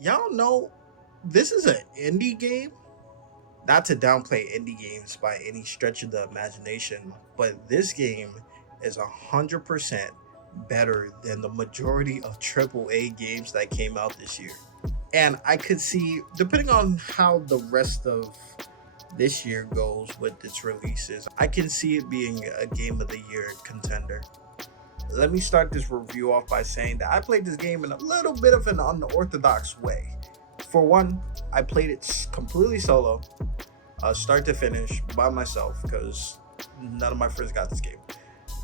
Y'all know this is an indie game. Not to downplay indie games by any stretch of the imagination, but this game is 100% better than the majority of AAA games that came out this year. And I could see, depending on how the rest of this year goes with its releases, I can see it being a game of the year contender. Let me start this review off by saying that I played this game in a little bit of an unorthodox way. For one, I played it completely solo, start to finish by myself because none of my friends got this game.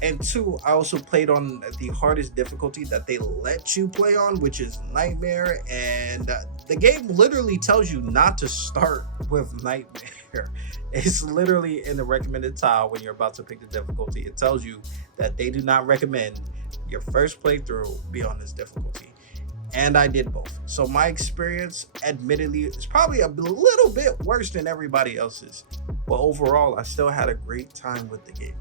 And two, I also played on the hardest difficulty that they let you play on, which is Nightmare. And the game literally tells you not to start with Nightmare. It's literally in the recommended tile when you're about to pick the difficulty. It tells you that they do not recommend your first playthrough be on this difficulty. And I did both. So my experience, admittedly, is probably a little bit worse than everybody else's. But overall, I still had a great time with the game.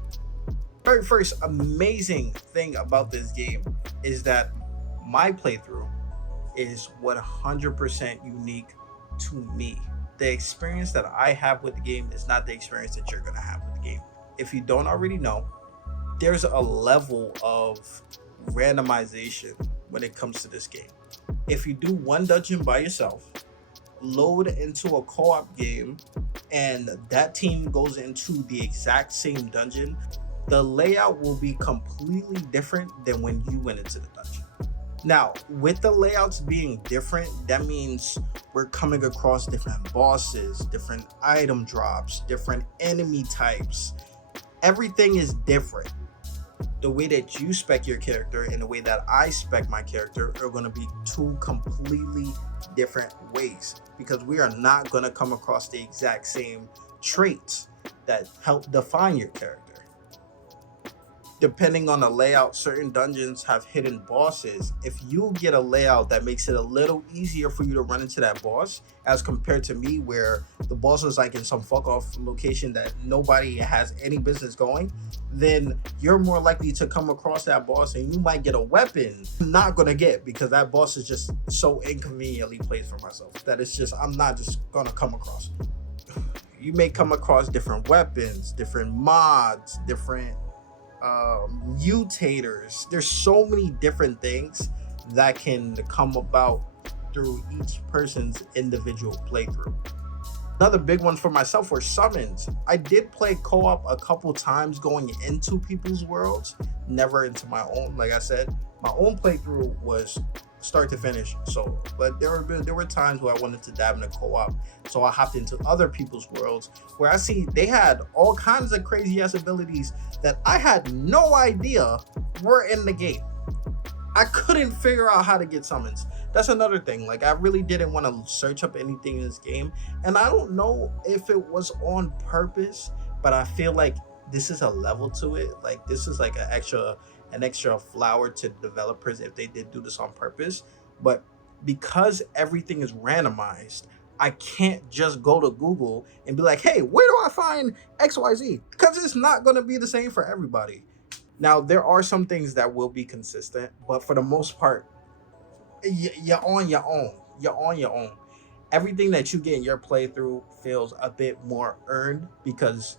Very first amazing thing about this game is that my playthrough is 100% unique to me. The experience that I have with the game is not the experience that you're gonna have with the game. If you don't already know, there's a level of randomization when it comes to this game. If you do one dungeon by yourself, load into a co-op game, and that team goes into the exact same dungeon, the layout will be completely different than when you went into the dungeon. Now, with the layouts being different, that means we're coming across different bosses, different item drops, different enemy types. Everything is different. The way that you spec your character and the way that I spec my character are going to be two completely different ways because we are not going to come across the exact same traits that help define your character. Depending on the layout, certain dungeons have hidden bosses. If you get a layout that makes it a little easier for you to run into that boss, as compared to me, where the boss is like in some fuck off location that nobody has any business going, then you're more likely to come across that boss and you might get a weapon I'm not gonna get because that boss is just so inconveniently placed for myself that it's just, I'm not just gonna come across. You may come across different weapons, different mods, different mutators. There's so many different things that can come about through each person's individual playthrough. Another big one for myself were summons. I did play co-op a couple times going into people's worlds, never into my own. Like I said, my own playthrough was start to finish solo, but there were times where I wanted to dive into co-op, so I hopped into other people's worlds where I see they had all kinds of crazy ass abilities that I had no idea were in the game. I couldn't figure out how to get summons. That's another thing. Like, I really didn't want to search up anything in this game, and I don't know if it was on purpose, but I feel like this is a level to it. Like, this is like an extra flower to developers if they did do this on purpose. But because everything is randomized, I can't just go to Google and be like, hey, where do I find XYZ? Because it's not going to be the same for everybody. Now, there are some things that will be consistent, but for the most part, you're on your own. You're on your own. Everything that you get in your playthrough feels a bit more earned because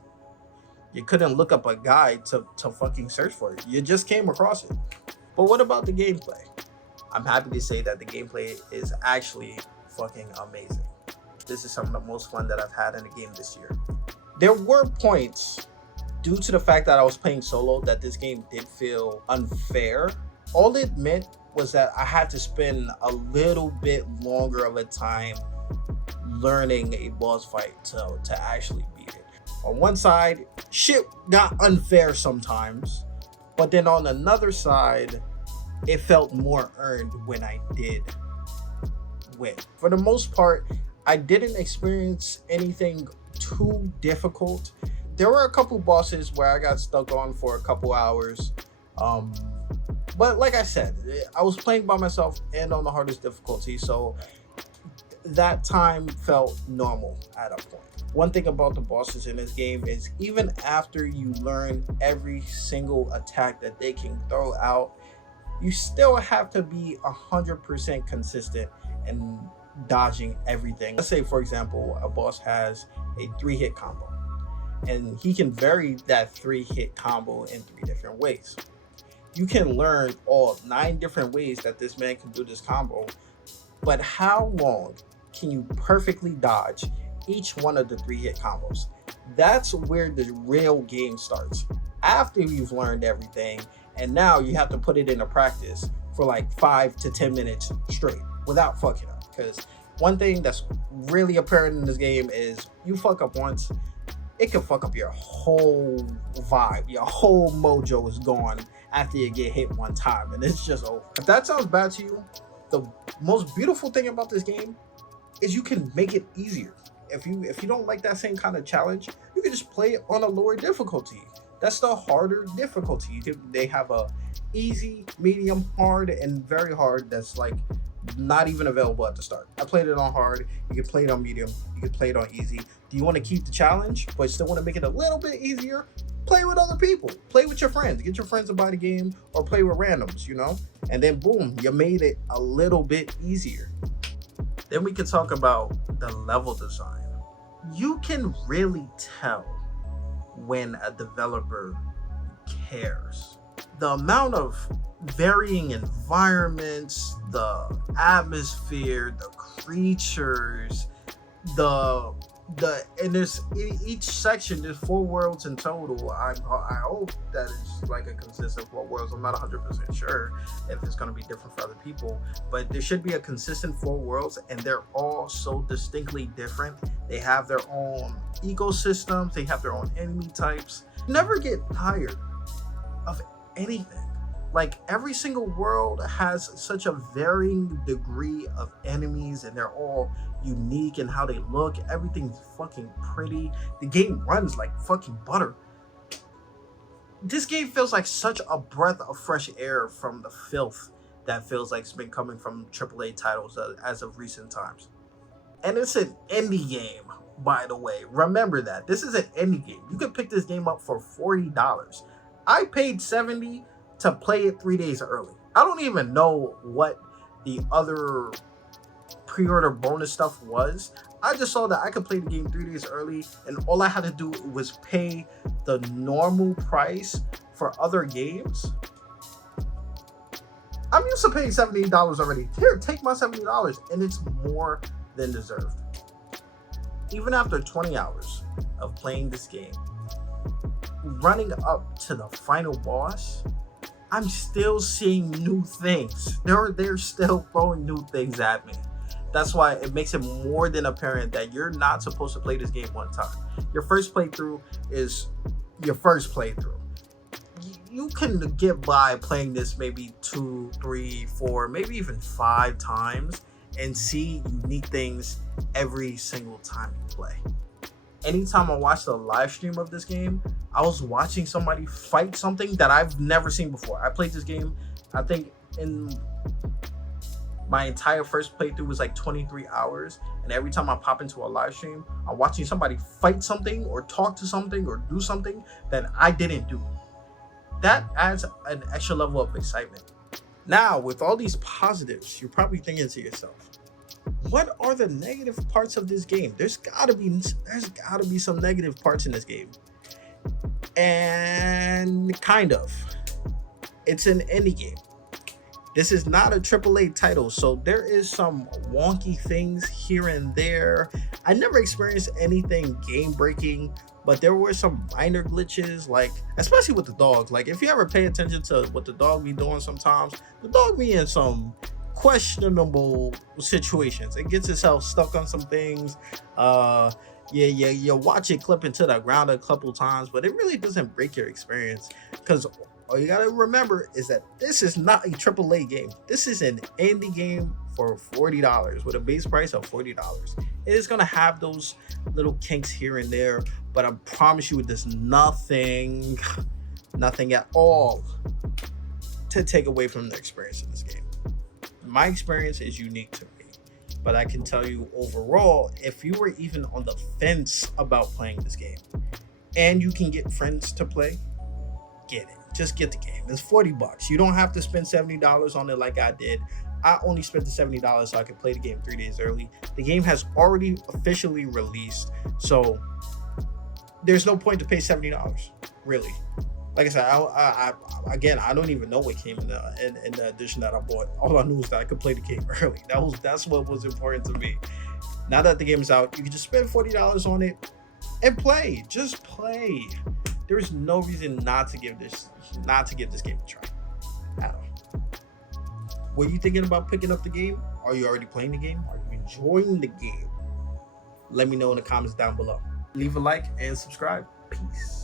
you couldn't look up a guide to fucking search for it. You just came across it. But what about the gameplay? I'm happy to say that the gameplay is actually fucking amazing. This is some of the most fun that I've had in a game this year. There were points, due to the fact that I was playing solo, that this game did feel unfair. All it meant was that I had to spend a little bit longer of a time learning a boss fight to actually beat it. On one side, shit got unfair sometimes, but then on another side, it felt more earned when I did win. For the most part, I didn't experience anything too difficult. There were a couple bosses where I got stuck on for a couple hours. But like I said, I was playing by myself and on the hardest difficulty, so that time felt normal at a point. One thing about the bosses in this game is even after you learn every single attack that they can throw out, you still have to be 100% consistent and dodging everything. Let's say, for example, a boss has a 3-hit combo, and he can vary that 3-hit combo in 3 different ways. You can learn all 9 different ways that this man can do this combo, but how long can you perfectly dodge each one of the 3-hit combos? That's where the real game starts. After you've learned everything, and now you have to put it into practice for like 5 to 10 minutes straight without fucking up. Because one thing that's really apparent in this game is you fuck up once, it can fuck up your whole vibe. Your whole mojo is gone after you get hit one time, and it's just over. If that sounds bad to you, the most beautiful thing about this game is you can make it easier. If you don't like that same kind of challenge, you can just play it on a lower difficulty. That's the harder difficulty. They have a easy, medium, hard, and very hard that's like not even available at the start. I played it on hard. You can play it on medium. You can play it on easy. Do you want to keep the challenge but still want to make it a little bit easier? Play with other people. Play with your friends. Get your friends to buy the game or play with randoms, And then boom, you made it a little bit easier. Then we can talk about the level design. You can really tell when a developer cares. The amount of varying environments, the atmosphere, the creatures, and there's each section, there's 4 worlds in total. I hope that it's like a consistent 4 worlds. I'm not 100% sure if it's going to be different for other people, but there should be a consistent 4 worlds, and they're all so distinctly different. They have their own ecosystems, they have their own enemy types. Never get tired of anything. Like, every single world has such a varying degree of enemies, and they're all unique in how they look. Everything's fucking pretty. The game runs like fucking butter. This game feels like such a breath of fresh air from the filth that feels like it's been coming from AAA titles as of recent times. And it's an indie game, by the way. Remember that. This is an indie game. You can pick this game up for $40. I paid $70 to play it 3 days early. I don't even know what the other pre-order bonus stuff was. I just saw that I could play the game 3 days early, and all I had to do was pay the normal price for other games. I'm used to paying $70 already. Here, take my $70, and it's more than deserved. Even after 20 hours of playing this game, running up to the final boss, I'm still seeing new things. They're still throwing new things at me. That's why it makes it more than apparent that you're not supposed to play this game one time. Your first playthrough is your first playthrough. You can get by playing this maybe 2, 3, 4, maybe even 5 times and see unique things every single time you play. Anytime I watched a live stream of this game, I was watching somebody fight something that I've never seen before. I played this game, I think in my entire first playthrough was like 23 hours. And every time I pop into a live stream, I'm watching somebody fight something or talk to something or do something that I didn't do. That adds an extra level of excitement. Now, with all these positives, you're probably thinking to yourself, what are the negative parts of this game? There's gotta be some negative parts in this game. And kind of. It's an indie game. This is not a AAA title, so there is some wonky things here and there. I never experienced anything game-breaking, but there were some minor glitches, like, especially with the dogs. Like, if you ever pay attention to what the dog be doing sometimes, the dog be in some questionable situations. It gets itself stuck on some things. You watch it clip into the ground a couple times, but it really doesn't break your experience, because all you gotta remember is that this is not a AAA game. This is an indie game for $40 with a base price of $40. It is gonna have those little kinks here and there, but I promise you, there's nothing at all to take away from the experience in this game. My experience is unique to me, but I can tell you overall, if you were even on the fence about playing this game and you can get friends to play, get it. Just get the game. It's $40. You don't have to spend $70 on it like I did. I only spent the $70 so I could play the game 3 days early. The game has already officially released, so there's no point to pay $70, really. Like I said, again, I don't even know what came in the edition that I bought. All I knew is that I could play the game early. That's what was important to me. Now that the game is out, you can just spend $40 on it and play. Just play. There's no reason not to give this game a try at all. Were you thinking about picking up the game? Are you already playing the game? Are you enjoying the game? Let me know in the comments down below. Leave a like and subscribe. Peace.